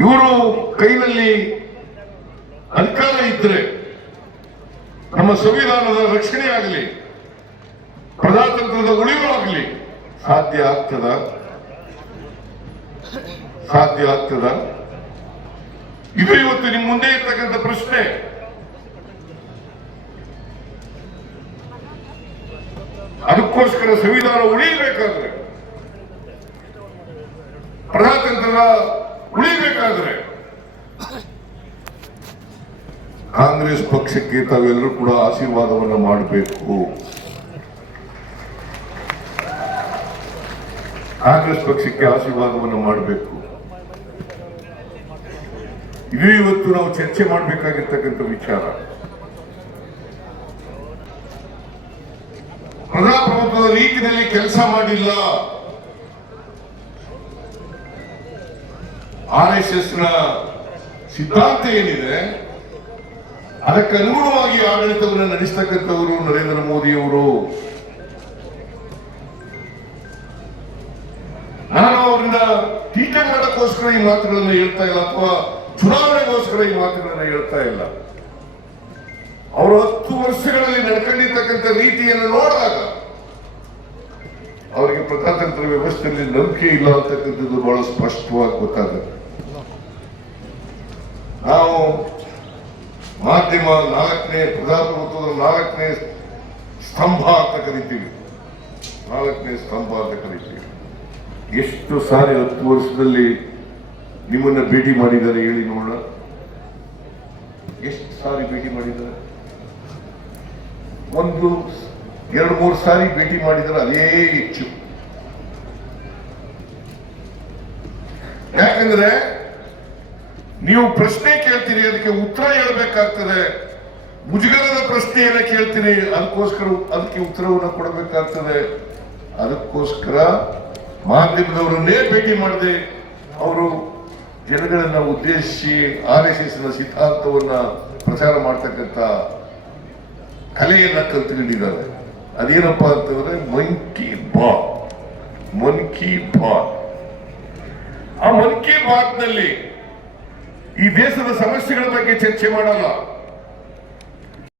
ಇವರು ಕೈನಲ್ಲಿ ಅಧಿಕಾರ ಇದ್ರೆ ನಮ್ಮ ಸಂವಿಧಾನದ ರಕ್ಷಣೆ ಆಗಲಿ, ಪ್ರಜಾತಂತ್ರದ ಉಳಿವು ಆಗಲಿ ಸಾಧ್ಯ ಆಗ್ತದ? ಇದು ಇವತ್ತು ನಿಮ್ಮ ಮುಂದೆ ಇರ್ತಕ್ಕಂಥ ಪ್ರಶ್ನೆ. ಅದಕ್ಕೋಸ್ಕರ ಸಂವಿಧಾನ ಉಳಿಯಬೇಕಾದ್ರೆ, ಪ್ರಜಾತಂತ್ರದ ಉಳಿಬೇಕಾದ್ರೆ ಕಾಂಗ್ರೆಸ್ ಪಕ್ಷಕ್ಕೆ ತಾವೆಲ್ಲರೂ ಕೂಡ ಆಶೀರ್ವಾದವನ್ನು ಮಾಡಬೇಕು. ಕಾಂಗ್ರೆಸ್ ಪಕ್ಷಕ್ಕೆ ಆಶೀರ್ವಾದವನ್ನು ಮಾಡಬೇಕು. ಇದು ಇವತ್ತು ನಾವು ಚರ್ಚೆ ಮಾಡಬೇಕಾಗಿರ್ತಕ್ಕಂಥ ವಿಚಾರ. ಪ್ರಜಾಪ್ರಭುತ್ವದ ರೀತಿಯಲ್ಲಿ ಕೆಲಸ ಮಾಡಿಲ್ಲ. RSS ನ ಸಿದ್ಧಾಂತ ಏನಿದೆ ಅದಕ್ಕೆ ಅನುಗುಣವಾಗಿ ಆಡಳಿತವನ್ನು ನಡೆಸತಕ್ಕಂಥವರು ನರೇಂದ್ರ ಮೋದಿಯವರು. ನಾನು ಅವರಿಂದ ಟೀಕೆ ಮಾಡೋಕ್ಕೋಸ್ಕರ ಈ ಮಾತುಗಳನ್ನು ಹೇಳ್ತಾ ಇಲ್ಲ, ಅಥವಾ ಚುನಾವಣೆಗೋಸ್ಕರ ಈ ಮಾತುಗಳನ್ನು ಹೇಳ್ತಾ ಇಲ್ಲ. ಅವರು 10 ವರ್ಷಗಳಲ್ಲಿ ನಡ್ಕೊಂಡಿರ್ತಕ್ಕಂಥ ರೀತಿಯನ್ನು ನೋಡಿದಾಗ ಅವರಿಗೆ ಪ್ರಜಾತಂತ್ರ ವ್ಯವಸ್ಥೆಯಲ್ಲಿ ನಂಬಿಕೆ ಇಲ್ಲ ಅಂತಕ್ಕಂಥದ್ದು ಬಹಳ ಸ್ಪಷ್ಟವಾಗಿ ಗೊತ್ತಾಗುತ್ತೆ. ನಾವು ಮಾಧ್ಯಮ 4ನೇ ಪ್ರಜಾಪ್ರಭುತ್ವದ 4ನೇ ಸ್ತಂಭ ಅಂತ ಕರಿತೀವಿ. 4ನೇ ಸ್ತಂಭ ಅಂತ ಕರಿತೀವಿ. ಎಷ್ಟು ಸಾರಿ 10 ವರ್ಷದಲ್ಲಿ ನಿಮ್ಮನ್ನ ಭೇಟಿ ಮಾಡಿದ್ದಾರೆ ಹೇಳಿ ನೋಡೋಣ. ಎಷ್ಟು ಸಾರಿ ಭೇಟಿ ಮಾಡಿದ್ದಾರೆ? 1-2-3 ಸಾರಿ ಭೇಟಿ ಮಾಡಿದರೆ ಅದೇ ಹೆಚ್ಚು. ಯಾಕಂದ್ರೆ ನೀವು ಪ್ರಶ್ನೆ ಕೇಳ್ತೀರಿ, ಅದಕ್ಕೆ ಉತ್ತರ ಹೇಳಬೇಕಾಗ್ತದೆ. ಮುಜುಗರದ ಪ್ರಶ್ನೆಯನ್ನ ಕೇಳ್ತೀರಿ, ಅದಕ್ಕೆ ಉತ್ತರವನ್ನು ಕೊಡಬೇಕಾಗ್ತದೆ. ಅದಕ್ಕೋಸ್ಕರ ಮಾಧ್ಯಮದವರನ್ನೇ ಭೇಟಿ ಮಾಡದೆ ಅವರು ಜನಗಳನ್ನ ಉದ್ದೇಶಿಸಿ RSS ನ ಸಿದ್ಧಾಂತವನ್ನ ಪ್ರಚಾರ ಮಾಡ್ತಕ್ಕಂಥ ಕಲೆಯನ್ನ ಕಲ್ತುಕೊಂಡಿದ್ದಾರೆ. ಅದೇನಪ್ಪಾ ಅಂತಂದ್ರೆ ಮನ್ ಕಿ ಬಾತ್. ಆ ಮನ್ ಕಿ ಬಾತ್ ನಲ್ಲಿ ಈ ದೇಶದ ಸಮಸ್ಯೆಗಳ ಬಗ್ಗೆ ಚರ್ಚೆ ಮಾಡಲ್ಲ.